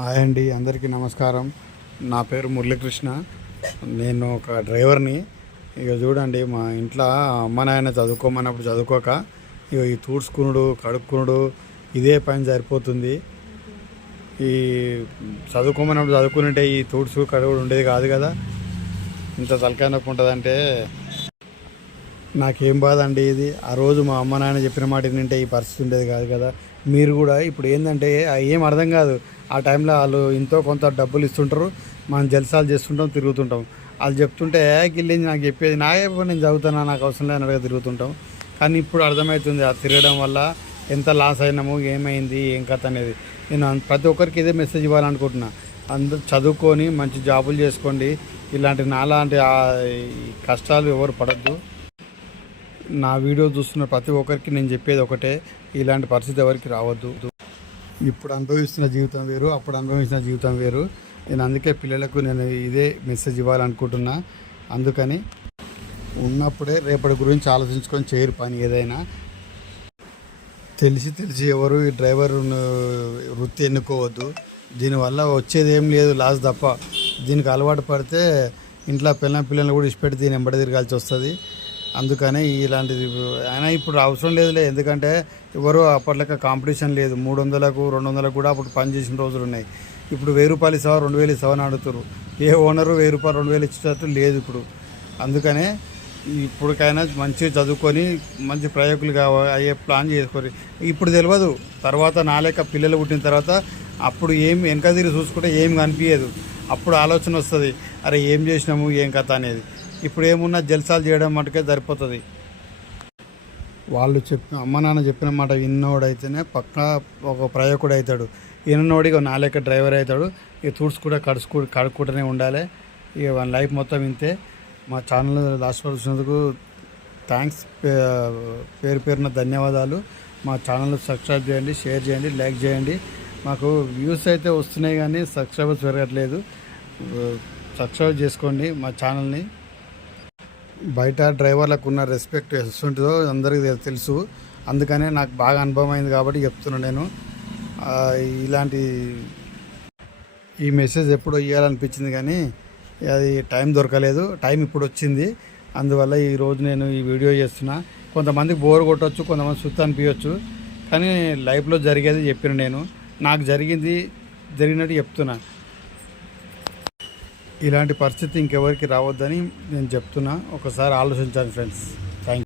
Hi అండి, అందరికీ నమస్కారం. నా పేరు మురళీకృష్ణ. నేను ఒక డ్రైవర్ని. ఇక చూడండి, మా ఇంట్లో అమ్మ నాయన చదువుకోమన్నప్పుడు చదువుకోక ఇక ఈ తూడ్చుకునుడు కడుక్కునుడు ఇదే పని సరిపోతుంది. ఈ చదువుకోమన్నప్పుడు చదువుకుంటే ఈ తూడ్చు కడుగుడు ఉండేది కాదు కదా. ఇంత తలకాయ నొప్పి ఉంటుందంటే నాకేం బాధ అండి ఇది. ఆ రోజు మా అమ్మ నాయన చెప్పిన మాట ఏంటంటే ఈ పరిస్థితి ఉండేది కాదు కదా. మీరు కూడా ఇప్పుడు ఏంటంటే ఏం అర్థం కాదు. ఆ టైంలో వాళ్ళు ఎంతో కొంత డబ్బులు ఇస్తుంటారు, మనం జల్సాలు చేస్తుంటాం, తిరుగుతుంటాం. వాళ్ళు చెప్తుంటే గిల్లింది నాకు చెప్పేది నేను చదువుతానా, నాకు అవసరం లేనట్టుగా తిరుగుతుంటాం. కానీ ఇప్పుడు అర్థమవుతుంది ఆ తిరగడం వల్ల ఎంత లాస్ అయినాము, ఏమైంది, ఏం కథ అనేది. నేను ప్రతి ఒక్కరికి ఇదే మెసేజ్ ఇవ్వాలనుకుంటున్నా. అందరూ చదువుకొని మంచి జాబులు చేసుకోండి. ఇలాంటి నాలాంటి కష్టాలు ఎవరు పడద్దు. నా వీడియో చూస్తున్న ప్రతి ఒక్కరికి నేను చెప్పేది ఒకటే, ఇలాంటి పరిస్థితి ఎవరికి రావద్దు. ఇప్పుడు అనుభవిస్తున్న జీవితం వేరు, అప్పుడు అనుభవిస్తున్న జీవితం వేరు. నేను అందుకే పిల్లలకు నేను ఇదే మెసేజ్ ఇవ్వాలనుకుంటున్నా. అందుకని ఉన్నప్పుడే రేపటి గురించి ఆలోచించుకొని చేయరు పని ఏదైనా. తెలిసి ఎవరు ఈ డ్రైవర్ వృత్తి ఎన్నుకోవద్దు. దీనివల్ల వచ్చేది ఏం లేదు, లాస్ తప్ప. దీనికి అలవాటు పడితే ఇంట్లో పిల్లల్ని కూడా ఇష్టపెట్టి దీని వెంబడి తిరగాల్సి వస్తుంది. అందుకనే ఇలాంటిది అయినా ఇప్పుడు అవసరం లేదులే. ఎందుకంటే ఎవరు అప్పట్లక కాంపిటీషన్ లేదు. 300కు 200కు కూడా అప్పుడు పని చేసిన రోజులు ఉన్నాయి. ఇప్పుడు 1000 రూపాయలు ఇస్తావా, 2000 ఇస్తావా అని అడుగుతారు. ఏ ఓనరు 1000 రూపాయలు 2000 ఇచ్చేటట్టు లేదు ఇప్పుడు. అందుకనే ఇప్పటికైనా మంచిగా చదువుకొని మంచి ప్రయోగులు అయ్యే ప్లాన్ చేసుకోరు. ఇప్పుడు తెలియదు, తర్వాత నా లెక్క పిల్లలు పుట్టిన తర్వాత అప్పుడు ఏం వెనక తిరిగి చూసుకుంటే ఏం కనిపించదు. అప్పుడు ఆలోచన వస్తుంది, అరే ఏం చేసినాము, ఏం కథ అనేది. ఇప్పుడు ఏమున్నా జల్సాలు చేయడం మటుకే సరిపోతుంది. వాళ్ళు అమ్మ నాన్న చెప్పిన మాట విన్నోడైతేనే పక్కా ఒక ప్రయోగుడు అవుతాడు. విన్నోడికి నా లెక్క డ్రైవర్ అవుతాడు. ఇక తూడ్స్ కూడా కడుక్కుంటూనే ఉండాలి. ఇక వాళ్ళ లైఫ్ మొత్తం ఇంతే. మా ఛానల్ లాస్ట్ వరకు చూసినందుకు థ్యాంక్స్. పేరున ధన్యవాదాలు. మా ఛానల్ సబ్స్క్రైబ్ చేయండి, షేర్ చేయండి, లైక్ చేయండి. మాకు వ్యూస్ అయితే వస్తున్నాయి కానీ సబ్స్క్రైబర్స్ పెరగట్లేదు. సబ్స్క్రైబ్ చేసుకోండి మా ఛానల్ని. బయట డ్రైవర్లకు ఉన్న రెస్పెక్ట్ ఎస్తుంటుందో అందరికీ తెలుసు. అందుకనే నాకు బాగా అనుభవం అయింది కాబట్టి చెప్తున్నాను నేను. ఇలాంటి ఈ మెసేజ్ ఎప్పుడో ఇవ్వాలనిపించింది కానీ అది టైం దొరకలేదు. టైం ఇప్పుడు వచ్చింది. అందువల్ల ఈరోజు నేను ఈ వీడియో చేస్తున్నా. కొంతమందికి బోర్ కొట్టవచ్చు, కొంతమంది సుత్త అనిపించవచ్చు. కానీ లైఫ్లో జరిగేది చెప్పిన నేను. నాకు జరిగినట్టు చెప్తున్నా. ఇలాంటి పరిస్థితి ఇంకెవరికి రావద్దని నేను చెప్తున్నా. ఒకసారి ఆలోచించండి ఫ్రెండ్స్.